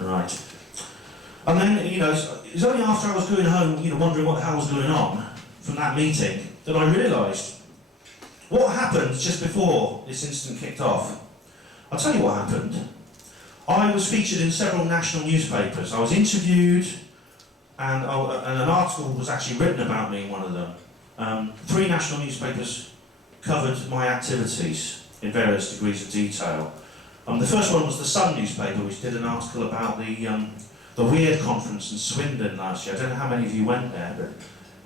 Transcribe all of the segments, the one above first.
Right. And then, you know, it was only after I was going home, you know, wondering what the hell was going on from that meeting, that I realised what happened just before this incident kicked off. I'll tell you what happened. I was featured in several national newspapers. I was interviewed, and an article was actually written about me in one of them. 3 national newspapers covered my activities in various degrees of detail. The first one was the Sun newspaper, which did an article about the Weird conference in Swindon last year. I don't know how many of you went there, but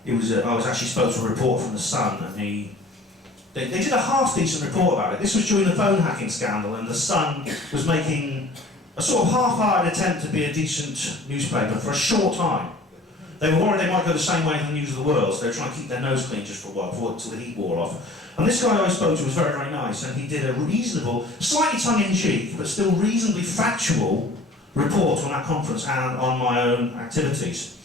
it was. I was actually spoke to a reporter from the Sun, and they did a half-decent report about it. This was during the phone hacking scandal, and the Sun was making a sort of half-hearted attempt to be a decent newspaper for a short time. They were worried they might go the same way as the News of the World, so they were trying to keep their nose clean just for a while, until the heat wore off. And this guy I spoke to was very, very nice, and he did a reasonable, slightly tongue-in-cheek, but still reasonably factual report on that conference and on my own activities.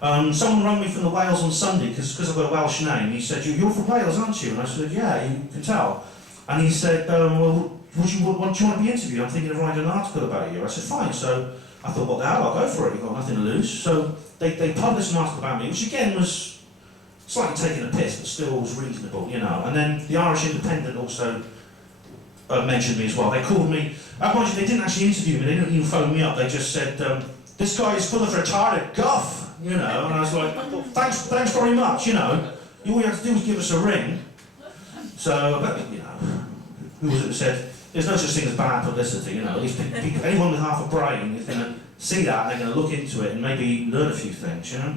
Someone rang me from the Wales on Sunday, because I've got a Welsh name. He said, "You're from Wales, aren't you?" And I said, "Yeah, you can tell." And he said, "Well, do you want to be interviewed? I'm thinking of writing an article about you." I said, "Fine." So I thought, what the hell, I'll go for it, you've got nothing to lose. So they published an article about me, which again was slightly taking a piss, but still was reasonable, you know. And then the Irish Independent also mentioned me as well. They called me, mind you, they didn't actually interview me, they didn't even phone me up, they just said, "This guy is full of retarded guff," you know. And I was like, thanks very much, you know. All you have to do is give us a ring. So, but, you know, who was it that said, there's no such thing as bad publicity, you know. At least anyone with half a brain is going to see that, and they're going to look into it and maybe learn a few things, you know.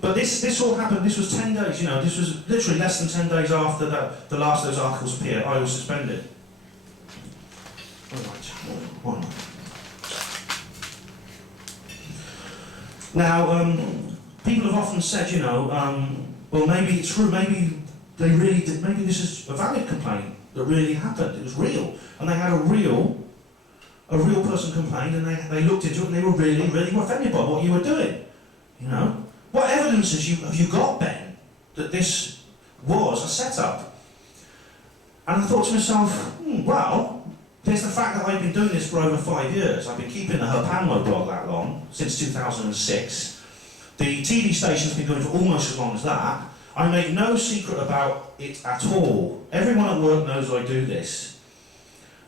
But this all happened, this was 10 days, you know, this was literally less than 10 days after the last of those articles appeared. I was suspended. All right. Now, people have often said, you know, well, maybe it's true, maybe they really did, maybe this is a valid complaint that really happened, it was real, and they had a real person complained, and they looked into it, and they were really offended by what you were doing, you know. What evidence have you got, Ben, that this was a setup? And I thought to myself, well, there's the fact that I've been doing this for over 5 years. I've been keeping the Herpanmo blog that long, since 2006. The TV station's been going for almost as long as that. I make no secret about it at all. Everyone at work knows I do this.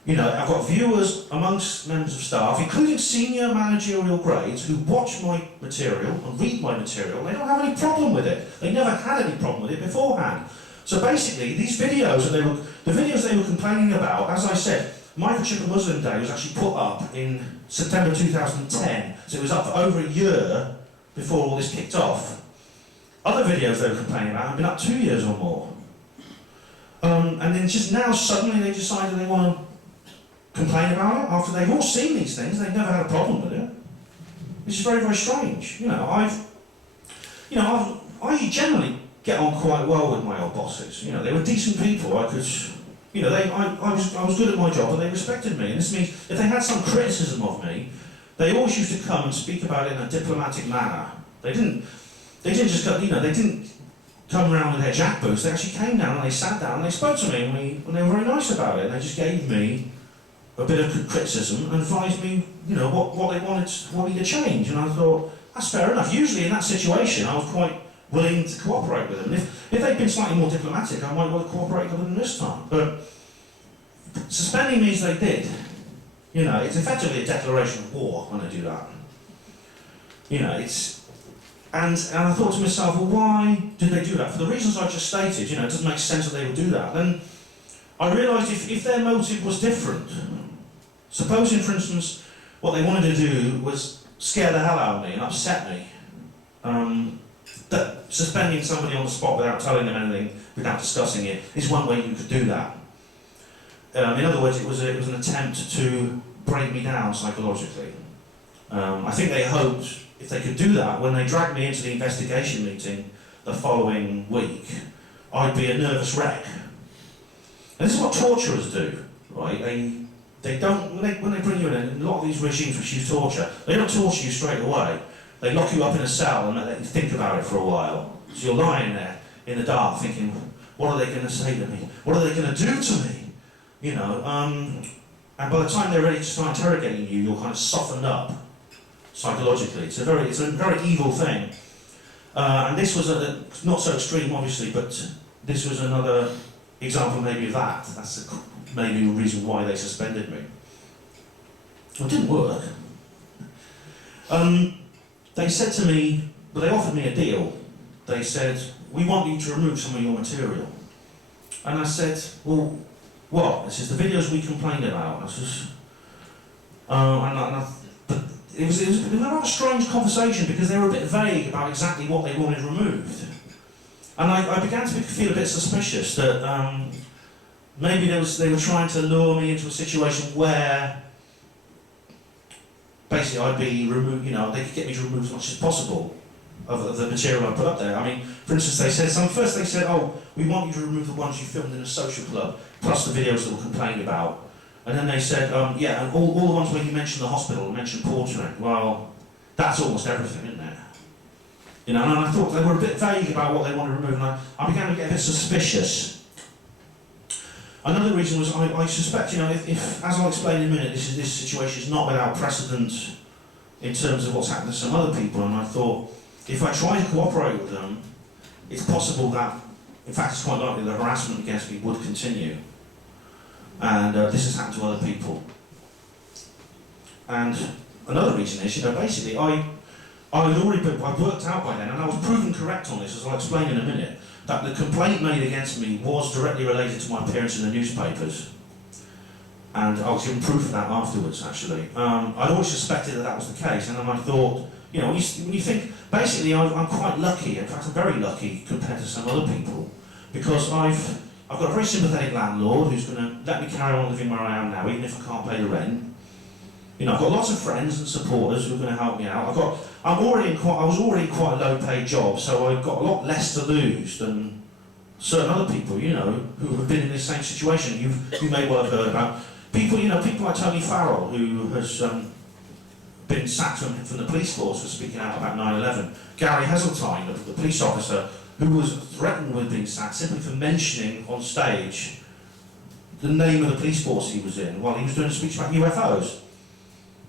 You know, I've got viewers amongst members of staff, including senior managerial grades, who watch my material and read my material, and they don't have any problem with it. They never had any problem with it beforehand. So basically, these videos, the videos they were complaining about, as I said, Microchip and Muslim Day was actually put up in September 2010, so it was up for over a year before all this kicked off. Other videos they were complaining about have been up 2 years or more. And then just now, suddenly they decided they want to complain about it after they've all seen these things. They've never had a problem with it. Which is very, very strange. You know, I generally get on quite well with my old bosses. You know, they were decent people. I could, you know, I was good at my job, and they respected me. And this means if they had some criticism of me, they always used to come and speak about it in a diplomatic manner. They didn't just go, you know, they didn't come around with their jackboots. They actually came down and they sat down and they spoke to me, and they were very nice about it. And they just gave me a bit of criticism and advised me, you know, what they wanted to change. And I thought, that's fair enough. Usually in that situation, I was quite willing to cooperate with them. If they'd been slightly more diplomatic, I might well have cooperated with them this time. But suspending me as they did, you know, it's effectively a declaration of war when they do that. You know, and I thought to myself, well, why did they do that? For the reasons I just stated, you know, it doesn't make sense that they would do that. Then I realised if their motive was different, supposing, for instance, what they wanted to do was scare the hell out of me and upset me, that suspending somebody on the spot without telling them anything, without discussing it, is one way you could do that. In other words, it was an attempt to break me down psychologically. I think they hoped, if they could do that, when they dragged me into the investigation meeting the following week, I'd be a nervous wreck. And this is what torturers do, right? They don't, when they bring you in, a lot of these regimes which use torture, they don't torture you straight away. They lock you up in a cell and let you think about it for a while. So you're lying there in the dark thinking, what are they going to say to me? What are they going to do to me? You know, and by the time they're ready to start interrogating you, you're kind of softened up psychologically. It's a very evil thing. And this was not so extreme, obviously, but this was another example maybe of that. That's maybe a reason why they suspended me. It didn't work. They said to me, well, they offered me a deal. They said, we want you to remove some of your material. And I said, well, what? This is the videos we complained about. I says, but it was a rather strange conversation because they were a bit vague about exactly what they wanted removed. And I began to feel a bit suspicious that maybe they were trying to lure me into a situation where basically I'd be removed, they could get me to remove as much as possible of the material I put up there. I mean, for instance, they said, oh, we want you to remove the ones you filmed in a social club, plus the videos that were complained about. And then they said, yeah, and all the ones where you mentioned the hospital, mentioned portrait, well, that's almost everything, isn't it? And I thought they were a bit vague about what they wanted to remove, and I began to get a bit suspicious. Another reason was I suspect, if as I'll explain in a minute, this situation is not without precedent in terms of what's happened to some other people, and I thought, if I try to cooperate with them, it's possible that, in fact, it's quite likely that harassment against me would continue. And this has happened to other people. And another reason is, basically, I'd worked out by then, and I was proven correct on this, as I'll explain in a minute, that the complaint made against me was directly related to my appearance in the newspapers. And I was given proof of that afterwards, actually. I'd always suspected that was the case, and then I thought, when you think, basically I'm quite lucky, in fact I'm very lucky compared to some other people, because I've got a very sympathetic landlord who's going to let me carry on living where I am now, even if I can't pay the rent. I've got lots of friends and supporters who are going to help me out. I was already in quite a low-paid job, so I've got a lot less to lose than certain other people, who have been in this same situation. You may well have heard about people, people like Tony Farrell, who has been sacked from the police force for speaking out about 9/11. Gary Heseltine, the police officer, who was threatened with being sacked simply for mentioning on stage the name of the police force he was in while he was doing a speech about UFOs.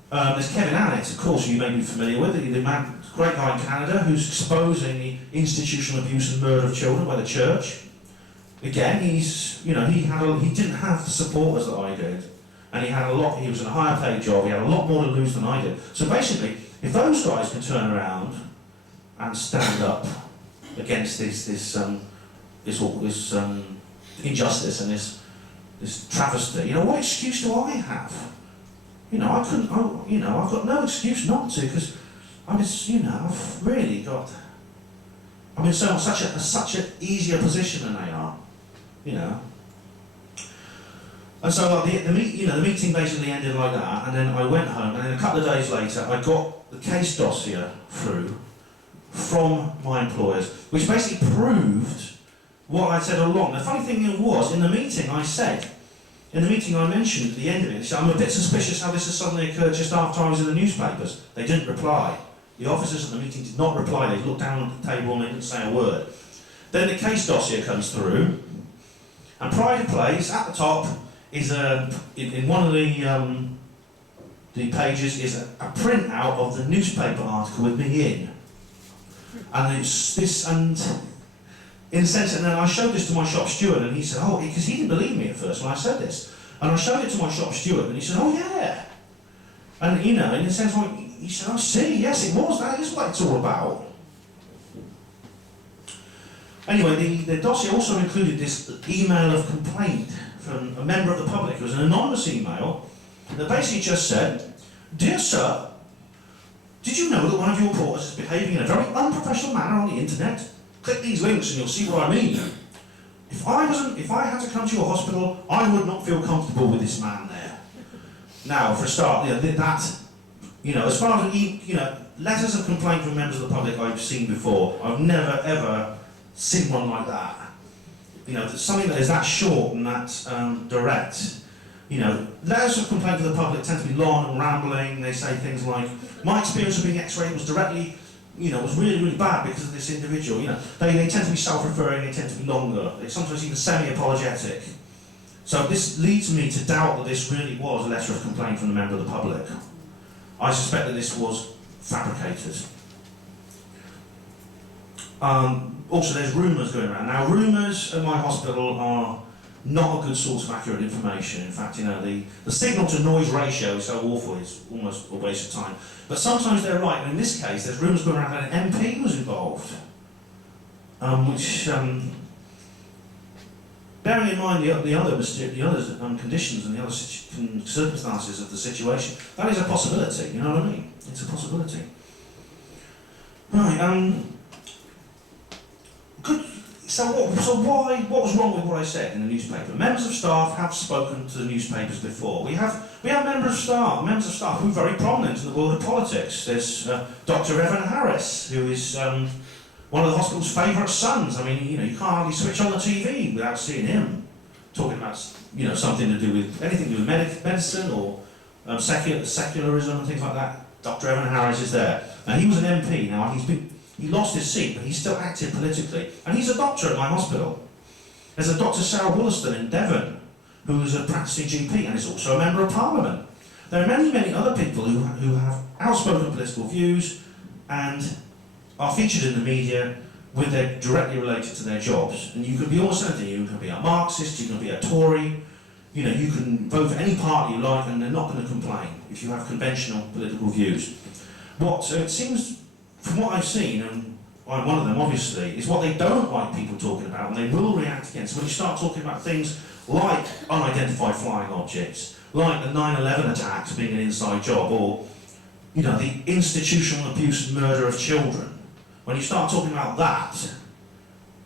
There's Kevin Annett, of course, who you may be familiar with, the man, great guy in Canada, who's exposing the institutional abuse and murder of children by the church. Again, he didn't have the supporters that I did, and he was in a higher paid job, he had a lot more to lose than I did. So basically, if those guys can turn around and stand up against this injustice and this travesty, what excuse do I have? I've got no excuse not to, because I've really got, I'm in such an easier position than they are, And so the meeting basically ended like that, and then I went home, and then a couple of days later, I got the case dossier through from my employers, which basically proved what I'd said all along. The funny thing was, in the meeting I mentioned at the end of it, I'm a bit suspicious how this has suddenly occurred just after I was in the newspapers. They didn't reply. The officers at the meeting did not reply. They looked down at the table and they didn't say a word. Then the case dossier comes through, and pride of place, at the top, is in one of the pages is a printout of the newspaper article with me in. And it's this, and in a sense, and then I showed this to my shop steward, and he said, oh, because he didn't believe me at first when I said this. And I showed it to my shop steward, and he said, oh yeah. And in a sense, he said, oh see, yes it was, that is what it's all about. Anyway, the dossier also included this email of complaint from a member of the public. It was an anonymous email that basically just said, dear sir, did you know that one of your reporters is behaving in a very unprofessional manner on the internet? Click these links and you'll see what I mean. If I had to come to your hospital, I would not feel comfortable with this man there. Now, for a start, as far as letters of complaint from members of the public I've seen before, I've never ever seen one like that. Something that is that short and that direct. Letters of complaint to the public tend to be long and rambling. They say things like, my experience of being x-rayed was directly, was really, really bad because of this individual. They tend to be self-referring, they tend to be longer. They're sometimes even semi-apologetic. So this leads me to doubt that this really was a letter of complaint from a member of the public. I suspect that this was fabricated. Also, there's rumours going around. Now, rumours at my hospital are not a good source of accurate information. In fact, you know, the signal-to-noise ratio is so awful, it's almost a waste of time. But sometimes they're right, and in this case, there's rumours going around that an MP was involved. Bearing in mind the other conditions and the other circumstances of the situation, that is a possibility, you know what I mean? It's a possibility. Right, what was wrong with what I said in the newspaper? Members of staff have spoken to the newspapers before. We have members of staff who are very prominent in the world of politics. There's Dr. Evan Harris, who is one of the hospital's favourite sons. I mean, you know, you can't hardly switch on the TV without seeing him talking about, you know, something to do with anything to do with medicine or secularism and things like that. Dr. Evan Harris is there, and he was an MP. Now he lost his seat, but he's still active politically, and he's a doctor at my hospital. There's a Dr. Sarah Wollaston in Devon, who is a practicing GP and is also a member of Parliament. There are many, many other people who have outspoken political views and are featured in the media with their directly related to their jobs. And you can be almost anything. You can be a Marxist, you can be a Tory, you know, you can vote for any party you like and they're not going to complain if you have conventional political views. So it seems, from what I've seen, and I'm one of them obviously, is what they don't like people talking about and they will react against. When you start talking about things like unidentified flying objects, like the 9/11 attacks being an inside job, or, you know, the institutional abuse and murder of children, when you start talking about that,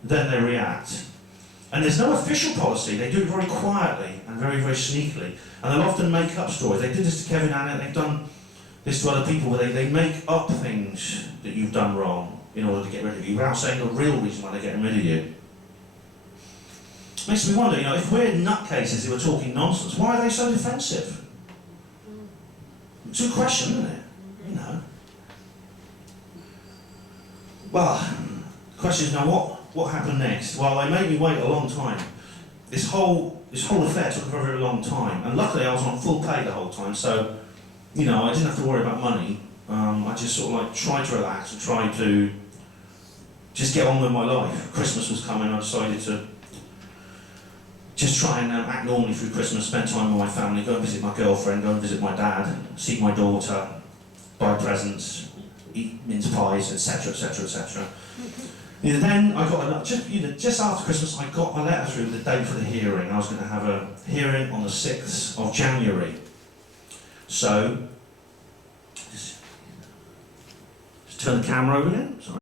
then they react. And there's no official policy. They do it very quietly and very, very sneakily. And they'll often make up stories. They did this to Kevin Annett, they've done this to other people where they make up things that you've done wrong in order to get rid of you without saying the real reason why they're getting rid of you. Makes me wonder, you know, if we're nutcases who are talking nonsense, why are they so defensive? It's a good question, isn't it? You know. Well, the question is now, what happened next? Well, they made me wait a long time. This whole affair took a very, very long time, and luckily I was on full pay the whole time, so, you know, I didn't have to worry about money. I just sort of like tried to relax and tried to just get on with my life. Christmas was coming, I decided to just try and act normally through Christmas, spend time with my family, go and visit my girlfriend, go and visit my dad, see my daughter, buy presents, eat mince pies, etc., etc., etc. Then I got just after Christmas, I got a letter through the date for the hearing. I was going to have a hearing on the 6th of January. So, just turn the camera over again. Sorry.